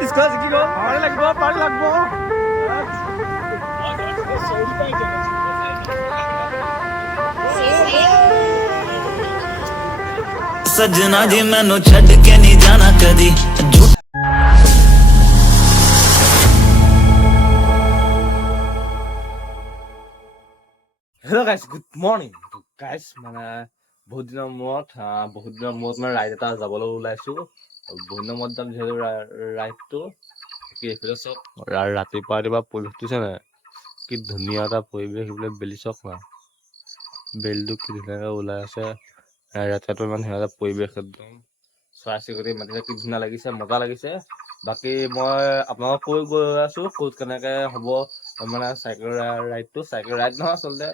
Discuss কি গ'ল পাৰি লাগিব सजना जी मैनू छड़ के नहीं जाना कदी Hello guys, good morning. Guys, মানে বহুত দিনৰ মূৰত মানে ৰাইড এটা যাবলৈ ওলাইছো। বহুত দিনৰ মূৰত যাম যিহেতু ৰাইডটো কি এইফালে চক ৰাতিপুৱা পৰিৱেশটো আছে নাই কি ধুনীয়া এটা পৰিৱেশ এইফালে বেলি চক না বেলিটো কি ধুনীয়াকৈ ওলাই আছে ৰাতিটো ইমান ধুনীয়া এটা পৰিৱেশ একদম চৰাই চিৰিকটি মাতিছে কি ধুনীয়া লাগিছে মজা লাগিছে। বাকী মই আপোনালোকক কৈ গৈ আছো ক'ত কেনেকৈ হ'ব মানে চাইকেল ৰাইড নহয় আচলতে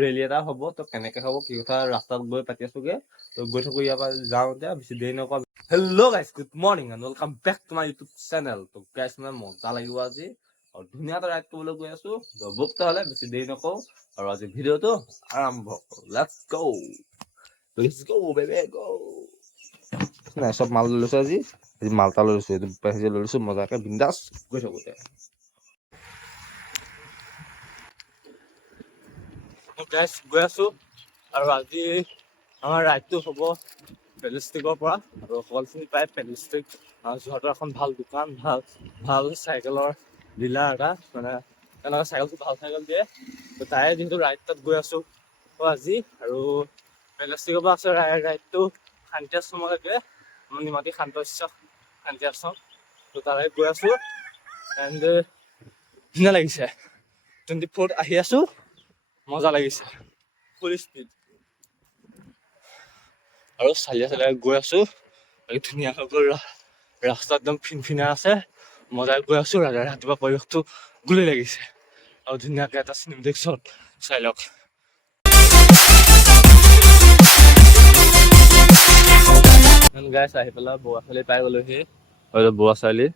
ৰেলী এটা হ'ব তো কেনেকৈ হ'ব কি কথা ৰাস্তাত গৈ পাতি আছোগে তো গৈ থাকোঁ ইয়াৰ পৰা যাওঁ এতিয়া বেছি দেৰি নকৰা। Hello' guys good morning and welcome back to my YouTube channel. তো গাইজ মানে মজা লাগিব আজি আৰু ধুনীয়া এটা ৰাইড কৰিবলৈ গৈ আছো তো বুকটা হ'লে বেছি দেৰি নকৰোঁ আৰু আজি ভিডিঅ'টো আৰম্ভ কৰোঁ। লেটছ গ' বেবি গ' নাই চব মাল লৈ লৈছো আজি মালটা লৈ লৈছো এইটো লৈ লৈছো মজাকে বিন্দাছ গৈ থাকোঁতে গাইজ গৈ আছো আৰু আজি আমাৰ ৰাইডটো হ'ব পেডেলষ্টিকৰ পৰা আৰু সকলোখিনি পায় পেডেলষ্টিক যোৰহাটৰ এখন ভাল দোকান ভাল চাইকেলৰ ডিলাৰ এটা মানে তেনেকুৱা চাইকেলটো ভাল চাইকেল দিয়ে তো তাৰে যিহেতু ৰাইড তাত গৈ আছো আজি আৰু পেডেলষ্টিকৰ পৰা আছে ৰাইডটো শান্তি আশ্ৰমলৈকে নিমাতী শান্তি আশ্ৰম তো তাৰে গৈ আছো এণ্ড ধুনীয়া লাগিছে 24ত আহি আছো মজা লাগিছে ফুল স্পীড আৰু চালিয়া গৈ আছো ধুনীয়াকৈ গৈ ৰাস্তা একদম ফিনফিনা আছে মজাই গৈ আছো ৰাতিপুৱা পৰিৱেশটো গুলি লাগিছে আৰু ধুনীয়াকৈ এটা চিনেমেটিক শ্বট চাই লওক। গাইছ আহি পেলাই বৌৱা ছোৱালী পাই গ'লোহি বৌৱা ছোৱালী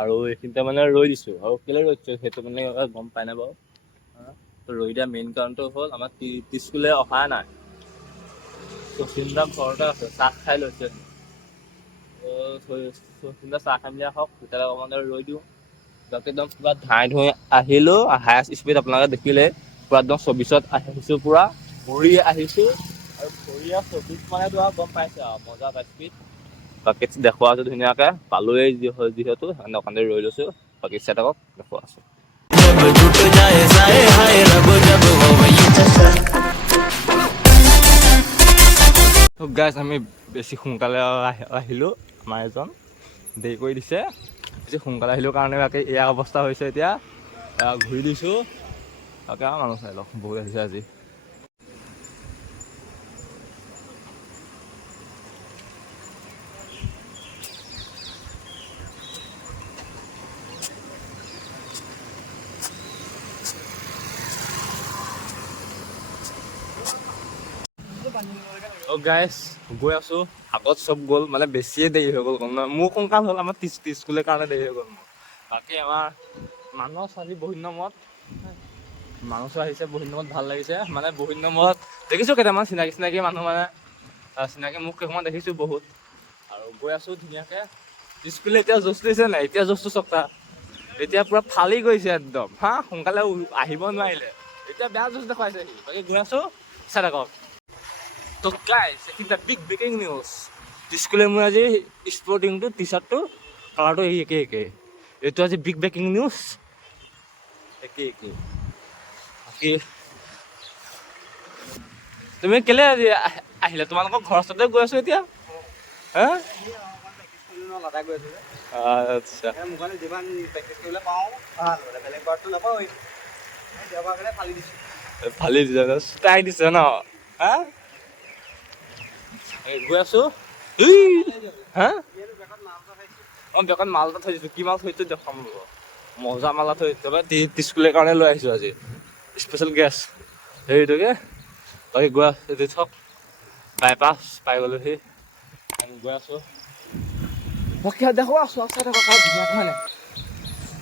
আৰু এইখিনিতে মানে ৰৈ দিছো আৰু কেলৈ ৰৈ দিছো সেইটো মানে গম পাই নাই বাৰু ৰৈ দিয়া মেইন কাৰণটো হ'ল আমাৰ স্কুলে অহা নাই চিন্তা ঘৰতে আছে চাহ খাই লৈছে চিন্তা চাহ খাই মেলি আহক তেতিয়ালৈ অকণমান ৰৈ দিওঁ যাতে একদম পুৰা ধাই ধুই আহিলোঁ হায়েষ্ট স্পীড আপোনালোকে দেখিলে পুৰা একদম 24ত আহিছোঁ পুৰা ঘূৰি আহিছোঁ আৰু ঘূৰি 24 মানে তো গম পাইছে আৰু মজা এটা স্পীড বাকী দেখুওৱা আছোঁ ধুনীয়াকৈ পালোৱেই যিহেতু অকণমান ৰৈ লৈছোঁ বাকী চেটক দেখুওৱা আছোঁ। গাইজ আমি বেছি সোনকালে আহিলোঁ আমাৰ এজন দেৰি কৰি দিছে বেছি সোনকালে আহিলোঁ কাৰণে বাকী এয়া অৱস্থা হৈছে এতিয়া ঘূৰি দিছোঁ তাকে আৰু মানুহ চাই লওক বহুত আহিছে আজি। গাইজ গৈ আছো আগত চব গ'ল মানে বেছিয়ে দেৰি হৈ গ'ল মোৰ সোনকাল হ'ল আমাৰ স্কুলৰ কাৰণে দেৰি হৈ গ'ল বাকী আমাৰ মানুহ ছোৱালী বহুত নম্বৰত মানুহ চোৱা আহিছে বহুত নম্বৰত ভাল লাগিছে মানে বহুত নম্বৰত দেখিছোঁ কেইটামান চিনাকি মানুহ মানে চিনাকি মুখ কেইখনমান দেখিছোঁ বহুত আৰু গৈ আছোঁ ধুনীয়াকৈ স্কুলে এতিয়া জোচ লৈছে নাই এতিয়া জোচটো চক্তা এতিয়া পূৰা ফালি গৈছে একদম সোনকালে আহিব নোৱাৰিলে এতিয়া বেয়া জোচ দেখুৱাইছে বাকী গৈ আছোঁ চাই থাকক। তো গাইজ এটা বিগ ব্ৰেকিং নিউজ স্কুলে মোৰ আজি স্পৰ্টিংটো টি চাৰ্টটো কালাৰটো একে এইটো আজি বিগ ব্ৰেকিং নিউজ একে বাকী তুমি কেলে আজি আহিলা তোমালোকৰ ঘৰৰ ওচৰতে গৈ আছো এতিয়া আচ্ছা ফালি দিছে চুটাই দিছে ন গৈ আছো বেকত মাল এটা থৈ দিছো কি মাল থৈছো দেখাম মজা মাল এটা থৈ দিছো স্কুলৰ কাৰণে লৈ আহিছো আজি স্পেচিয়েল গেছ সেইটোকে বাকী গৈ আছো থক বাইপাছ পাই গ'লোহি গৈ আছো বাকী দেখো আছো চাই থাকক ধুনীয়া হয় নাই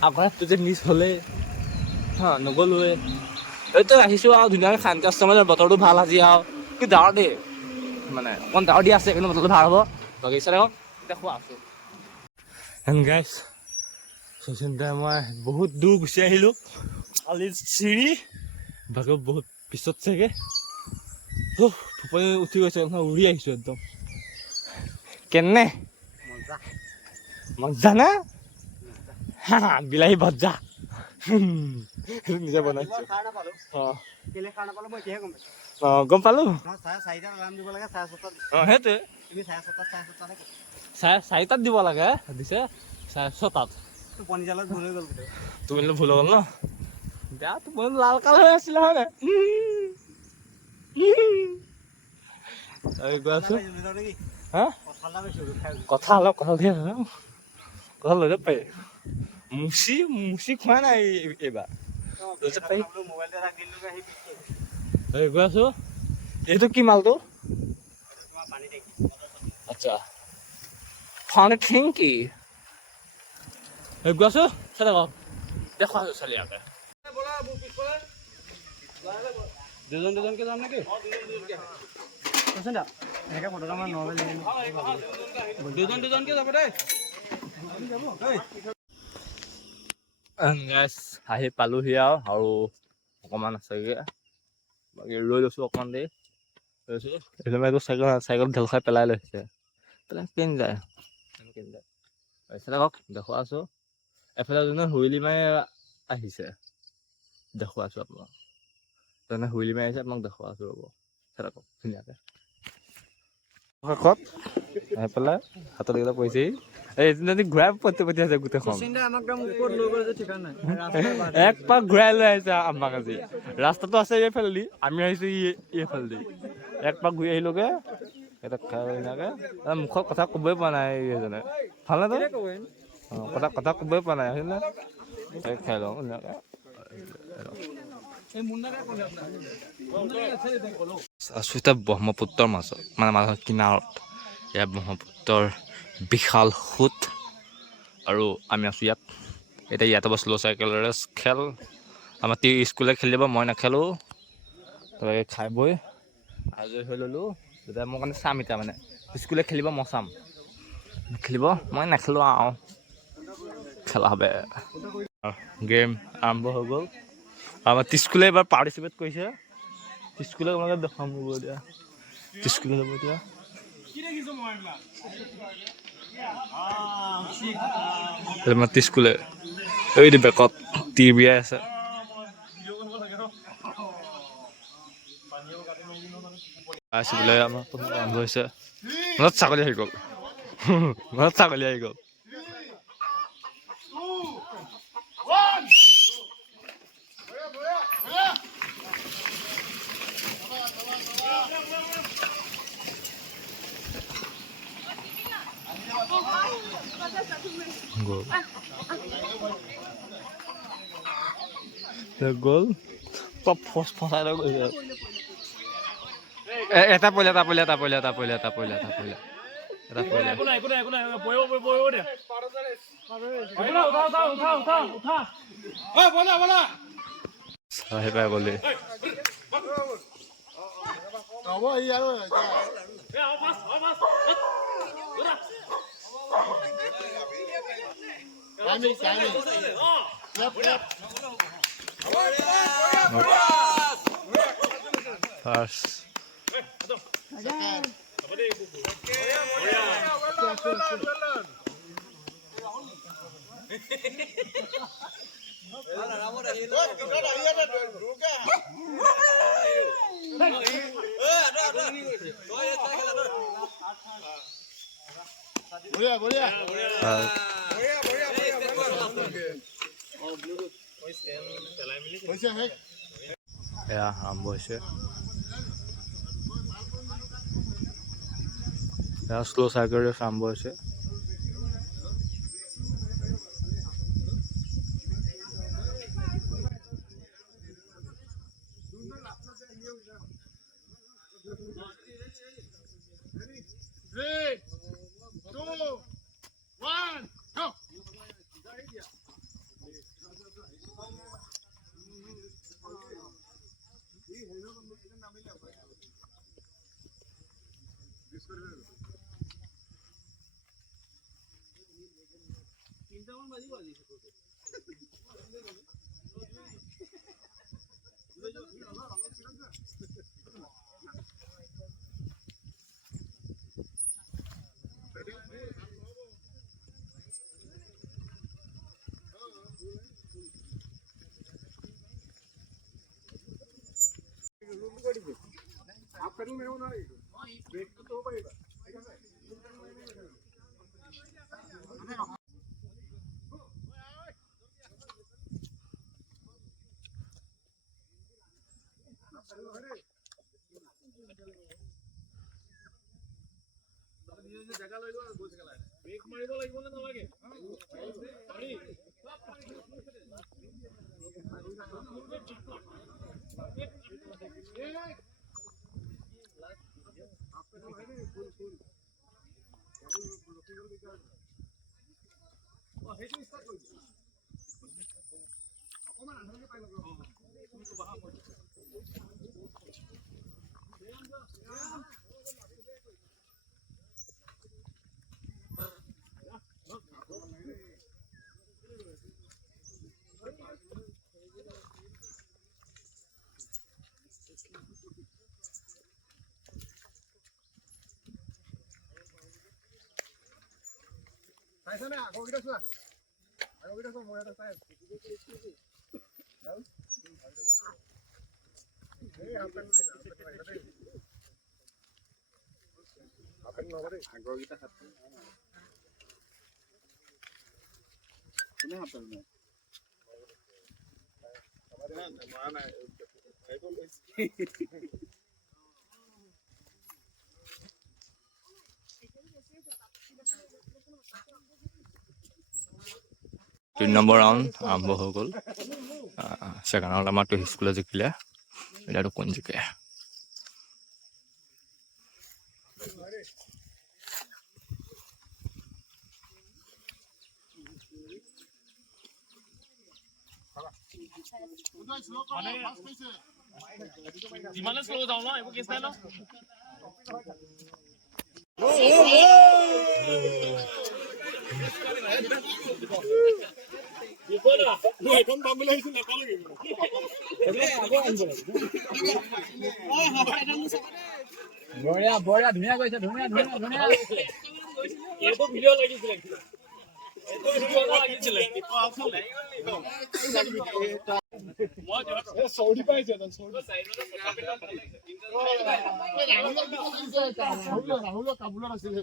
আগৰটো যে মিছ হ'লে নগ'লোৱে এইটো আহিছোঁ আৰু ধুনীয়াকৈ শান্তি আশ্ৰমত বতৰটো ভাল আজি আৰু কি ডাৱৰ দেই মানে অকণ ডাৱৰ দি আছে কিন্তু বতৰটো ভাল হ'ব বাগিচা দেখক দেখুৱা আছোঁ এণ্ড গাইজ সেইখিনিতে মই বহুত দূৰ গুচি আহিলোঁ কালি চিৰি বাকী বহুত পিছত চাগে টোপনি উঠি গৈছে উৰি আহিছোঁ একদম কেনে মজা না বিলাহী ভজা নিজে বনাইছো গম পালো সেইটোৱে চাৰিটাত দিব লাগে দিছে 6:30 তুমি ভুল হ'ল ন এতিয়া টোপনি লাল কাল হৈ আছিলে হয় নাই গৈ আছো হা কথা অলপ কথা ধেৰ কথা লৈ যাব পাৰি মুচি খোৱা নাই এইবাৰ গৈ আছো এইটো কি মালটো আচ্ছা পানী টেংকি গৈ আছো চাই থাকক দেখুৱা ছোৱালী ইয়াতে দুজনকে যাম নেকি দুজনকে যাব দেই আহি পালোহি আৰু অকণমান আছেগে বাকী ৰৈ লৈছো অকণমান দেৰি লৈছো এইটো চাইকেল ঢেল খাই পেলাই লৈছে পেলাই কেনি যায় কওক দেখুৱা আছো এফালে যোনে হুইলি মাৰি আহিছে দেখুৱা আছো আপোনাক যোনে হুইলি মাৰি আহিছে আপোনাক দেখুৱা আছো ৰ'ব চাই থাকক ধুনীয়াকে আহি পেলাই হাতত এইকেইটা পৰিছেহি এই ঘূৰাই পঠিয়াইছে গোটেইখন এক পাক ঘূৰাই লৈ আহিছে আমাক আজি ৰাস্তাটো আছে এইফালেদি আমি আহিছো এইফালেদি এক পাক ঘূৰি আহিলোগে এটা খাই ধুনীয়াকে মুখত কথা ক'বই পৰা নাই এইজনে ভালনে কথা ক'বই পৰা নাই আহিলে খাই লওঁ ধুনীয়াকে আছো এতিয়া ব্ৰহ্মপুত্ৰৰ মাজত মানে মাজৰ কিনাৰত এয়া ব্ৰহ্মপুত্ৰৰ বিশাল সোঁত আৰু আমি আছোঁ ইয়াত এতিয়া ইয়াতে বস্তু চাইকেলৰে খেল আমাৰ স্কুলে খেলিব মই নেখেলোঁ তাৰপৰা খাই বৈ আজৰি হৈ ল'লোঁ তেতিয়া মই মানে চাম এতিয়া মানে স্কুলে খেলিব মই চাম খেলিব মই নেখেলোঁ আৰু খেলা হবে গেম আৰম্ভ হৈ গ'ল আমাৰ স্কুলে এবাৰ পাৰ্টিচিপেট কৰিছে স্কুলে আপোনালোকে দেখাম ৰ'ব এতিয়া স্কুলে যাব এতিয়া স্কুলে এই বেকত টিৰ বিয়াই আছে বোলে আমাৰ আৰম্ভ হৈছে মনত ছাগলী আহি গ'ল ছাগলী আহি গ'ল গ'ল ফচাই লৈ গৈছে এটা পৰিলে আহি পাই গ'লি First. Ja, aৰম্ভ হৈছে স্লো চাইকেল ৰেচ আৰম্ভ হৈছে 3 নম্বৰ ৰাউণ্ড আৰম্ভ হৈ গ'ল। ছেকেণ্ড ৰাউণ্ড আমাৰতো স্কুলে জিকিলে, এতিয়াতো কোন জিকে। যিমানে শ্ল' যাওঁ ন এইবোৰ কেছ নাই ন বঢ়িয়া বঢ়িয়া ধুনীয়া কৰিছে ধুনীয়া ধুনীয়া ধুনীয়া এইটো ভিডিঅ' লাগিছিলে চৌৰি পাইছে ৰাহুল কাবুলত আছিলে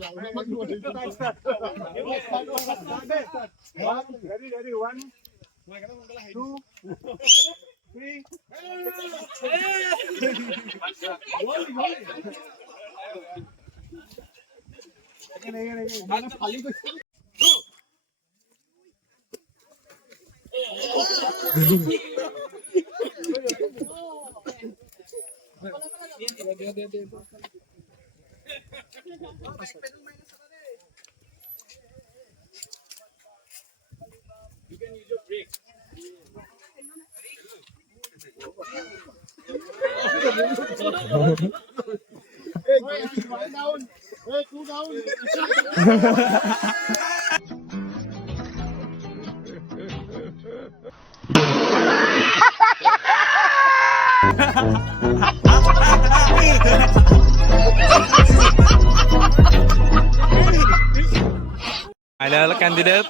ফাইনেল কেণ্ডিডেট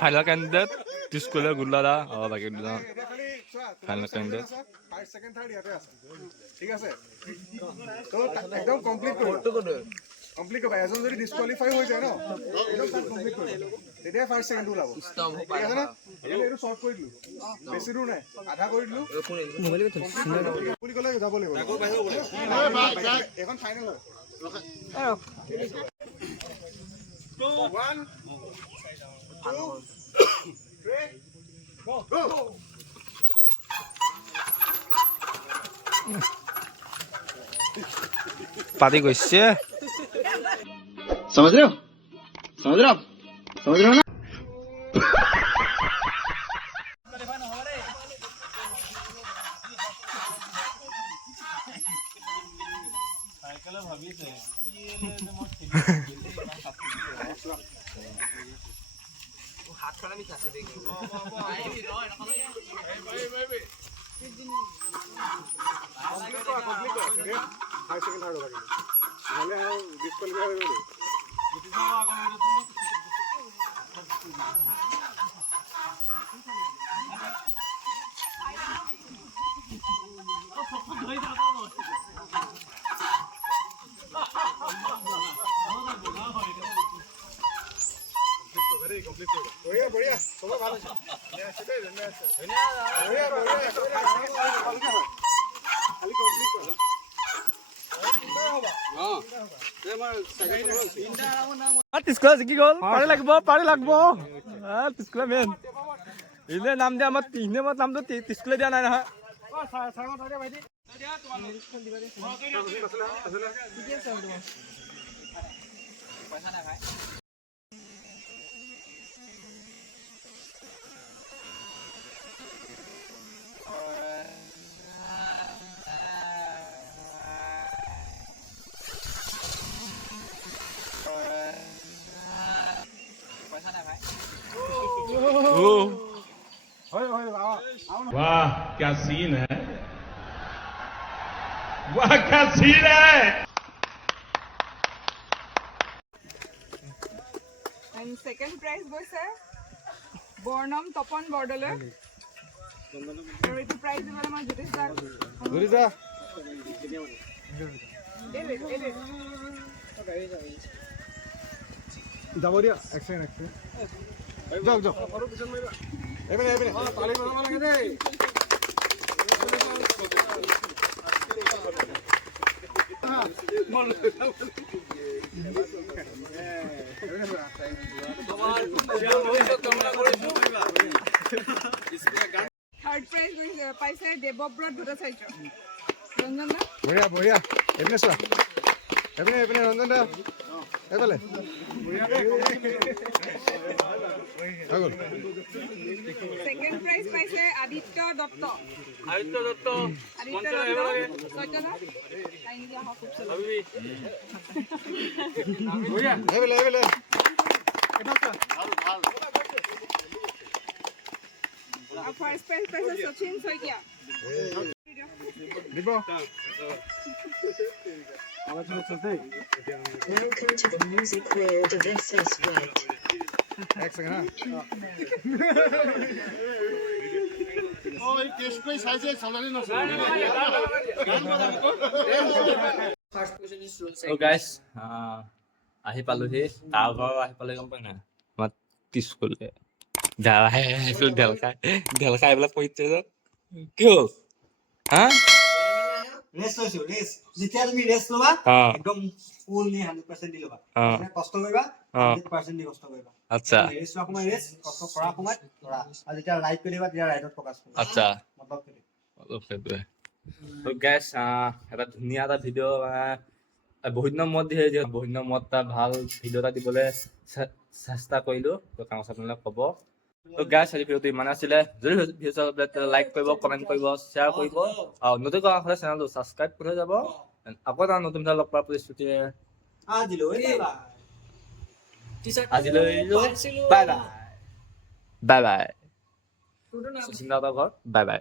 ফাইনেল কেণ্ডিডেট স্কুলৰ গুল্লাদা বাকী দুজন final candidate first second third ইয়াতে আছে ঠিক আছে তো একদম কমপ্লিট কৰিবা এজন যদি ডিছকুৱালিফাই হৈ যায় ন একদম তাত কমপ্লিট কৰিবা তেতিয়া ফাৰ্ষ্ট ছেকেণ্ডটো ওলাব ঠিক আছে না এইটো শ্বৰ্ট কৰি দিলোঁ বেছি দূৰ নাই আধা কৰি দিলোঁ বুলি ক'লে যাব লাগিব এখন ফাইনেল হয় 1 2 3 go পাতি গৈছে समझ रहे हो आप समझ रहे हो ना হাত খালা হাই সেকেন্ড থাৰ্ড হ'ব নহ'লে আৰু ডিছকুৱালিফাই হৈ গ'ল বঢ়িয়া বঢ়িয়া চবে ভাল হৈছে বঢ়িয়া বঢ়িয়া খালি কমপ্লিট কৰ স্কুল জিকি গ'ল পাৰি লাগিব স্কুলে মেইন ইনে নাম দিয়া আমাৰ ইনে মই নামটো স্কুলে দিয়া নাই নহয় वाह क्या सीन है वाह क्या सीन है And second prize গৈছে বৰ্ণম তপন বৰদলৈ আৰু এইটো প্ৰাইজ দিবলৈ মই জ্যোতিষ দাক যাব দিয়া এক ছেকেণ্ড যাওক যাওক এইপিনে এইপিনে তালি বজাব লাগে দেই থাৰ্ড প্ৰাইজ পাইছে দেৱব্ৰত ভট্টাচাৰ্য ৰঞ্জন দা বঢ়িয়া বঢ়িয়া এইপিনে চোৱা এইপিনে এইপিনে ৰঞ্জন দা এইফালে সেকেন্ড প্ৰাইজ পাইছে আদিত্য দত্ত সত্য দা কাইণ্ডলি আহক খুব এইফালে এইফালে আৰু ফাৰ্ষ্ট প্ৰাইজ পাইছে সচিন শইকীয়া দিব Welcome to the music world of SS Red. এক ছেকেণ্ড হা গাইছ আহি পালোহি তাৰ ঘৰ আহি পালে গম পাই নাই আমাৰ স্কুললে ঢেলখাই এইবিলাক পৰিছে যে কি হ'ল হা ৰেষ্ট লৈছো ৰেষ্ট যেতিয়া তুমি ৰেষ্ট ল'বা একদম ফুললি 100% দি ল'বা মানে কষ্ট কৰিবা 100% দি কষ্ট কৰিবা আচ্ছা ৰেষ্ট লোৱা সময় ৰেষ্ট কষ্ট কৰা সময় কৰা আৰু যেতিয়া ৰাইড কৰিবা তেতিয়া ৰাইডত ফ'কাছ কৰিবা আচ্ছা মতলব কি অলপ সেইটোৱে তো গাইছ এটা ধুনীয়া এটা ভিডিঅ' বহুত দিনৰ মূৰত দিয়ে যে বহুত দিনৰ মূৰত এটা ভাল ভিডিঅ' এটা দিবলৈ চেষ্টা কৰিলোঁ তো কাম আপোনালোকে ক'ব তো গাইছ আজি ভিডিঅ'টো ইমান আছিলে যদি ভিডিঅ' চাই লাইক কৰিব কমেণ্ট কৰিব শ্বেয়াৰ কৰিব আৰু নতুন কৰা হ'লে চেনেলটো ছাবস্ক্ৰাইব কৰি যাব আকৌ এটা নতুন ভিডিঅ' লগ পোৱাৰ প্ৰতিশ্ৰুতি আজিলৈ bye bye bye bye Sachin দাহঁতৰ ঘৰ বাই বাই